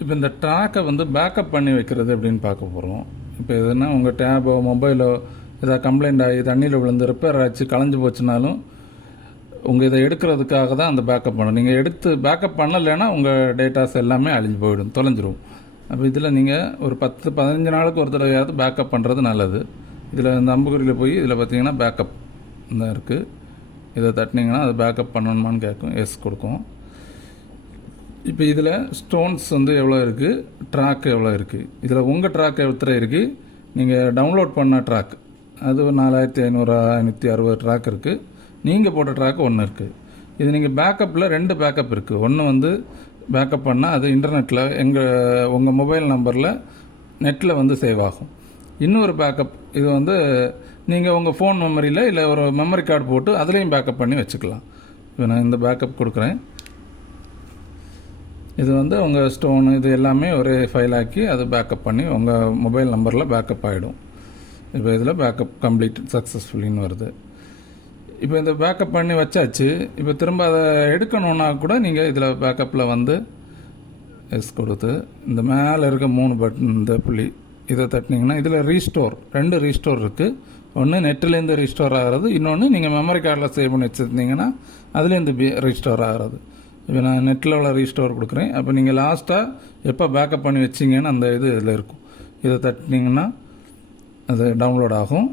இப்போ இந்த ட்ராக்கை வந்து பேக்கப் பண்ணி வைக்கிறது எப்படின்னு பார்க்க போகிறோம். இப்போ எதுனா உங்கள் டேபோ மொபைலோ ஏதாவது கம்ப்ளைண்ட் ஆகி தண்ணியில் விழுந்து ரிப்பேர் ஆச்சு கலைஞ்சு போச்சுனாலும் உங்கள் இதை எடுக்கிறதுக்காக தான் அந்த பேக்கப் பண்ணணும். நீங்கள் எடுத்து பேக்கப் பண்ணலைன்னா உங்கள் டேட்டாஸ் எல்லாமே அழிஞ்சு போயிடும், தொலைஞ்சிரும். அப்போ இதில் நீங்கள் ஒரு 10-15 நாளுக்கு ஒரு தடவையாவது பேக்கப் பண்ணுறது நல்லது. இதில் இந்த அம்புக்குறியில் போய் இதில் பார்த்தீங்கன்னா பேக்கப் தான் இருக்குது. இதை தட்டினீங்கன்னா அது பேக்கப் பண்ணணுமான்னு கேட்கும், எஸ் கொடுக்கும். இப்போ இதில் ஸ்டோன்ஸ் வந்து எவ்வளோ இருக்குது, ட்ராக் எவ்வளோ இருக்குது, இதில் உங்கள் ட்ராக் எத்தனை இருக்குது, நீங்கள் டவுன்லோட் பண்ண ட்ராக் அது 4560 ட்ராக் இருக்குது. நீங்கள் போட்ட ட்ராக் ஒன்று இருக்குது. இது நீங்கள் பேக்கப்பில் 2 பேக்கப் இருக்குது. ஒன்று வந்து பேக்கப் பண்ணால் அது இன்டர்நெட்டில் உங்கள் மொபைல் நம்பரில் நெட்டில் வந்து சேவ் ஆகும். இன்னொரு பேக்கப் இது வந்து நீங்கள் உங்கள் ஃபோன் மெமரியில் இல்லை ஒரு மெமரி கார்டு போட்டு அதுலேயும் பேக்கப் பண்ணி வச்சுக்கலாம். இப்போ நான் இந்த பேக்கப் கொடுக்குறேன். இது வந்து உங்கள் ஸ்டோனு இது எல்லாமே ஒரே ஃபைல் ஆக்கி அது பேக்கப் பண்ணி உங்கள் மொபைல் நம்பரில் பேக்கப் ஆகிடும். இப்போ இதில் பேக்கப் கம்ப்ளீட் சக்ஸஸ்ஃபுல்லின்னு வருது. இப்போ இந்த பேக்கப் பண்ணி வச்சாச்சு. இப்போ திரும்ப அதை எடுக்கணுன்னா கூட நீங்கள் இதில் பேக்கப்பில் வந்து எஸ் கொடுத்து இந்த மேலே இருக்க 3 பட்டன் இந்த புள்ளி இதை தட்டினீங்கன்னா இதில் ரீஸ்டோர் 2 ரீஸ்டோர் இருக்குது. ஒன்று நெட்டிலேருந்து ரீஸ்டோர் ஆகிறது, இன்னொன்று நீங்கள் மெமரி கார்டில் சேவ் பண்ணி வச்சுருந்தீங்கன்னா அதுலேருந்து ரீஸ்டோர் ஆகிறது. இப்போ நான் நெட்டில் உள்ள ரீஸ்டோர் கொடுக்குறேன். அப்போ நீங்கள் லாஸ்ட்டாக எப்போ பேக்கப் பண்ணி வச்சிங்கன்னு அந்த இது இதில் இருக்கும். இதை தட்டினீங்கன்னா அது டவுன்லோட் ஆகும்.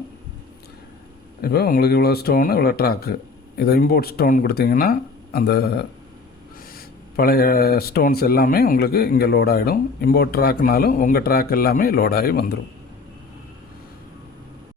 இப்போ உங்களுக்கு இவ்வளோ ஸ்டோனு இவ்வளோ ட்ராக்கு, இதை இம்போர்ட் ஸ்டோன் கொடுத்தீங்கன்னா அந்த பழைய ஸ்டோன்ஸ் எல்லாமே உங்களுக்கு இங்கே லோட் ஆகிடும். இம்போர்ட் ட்ராக்னாலும் உங்கள் ட்ராக் எல்லாமே லோட் ஆகி வந்துடும்.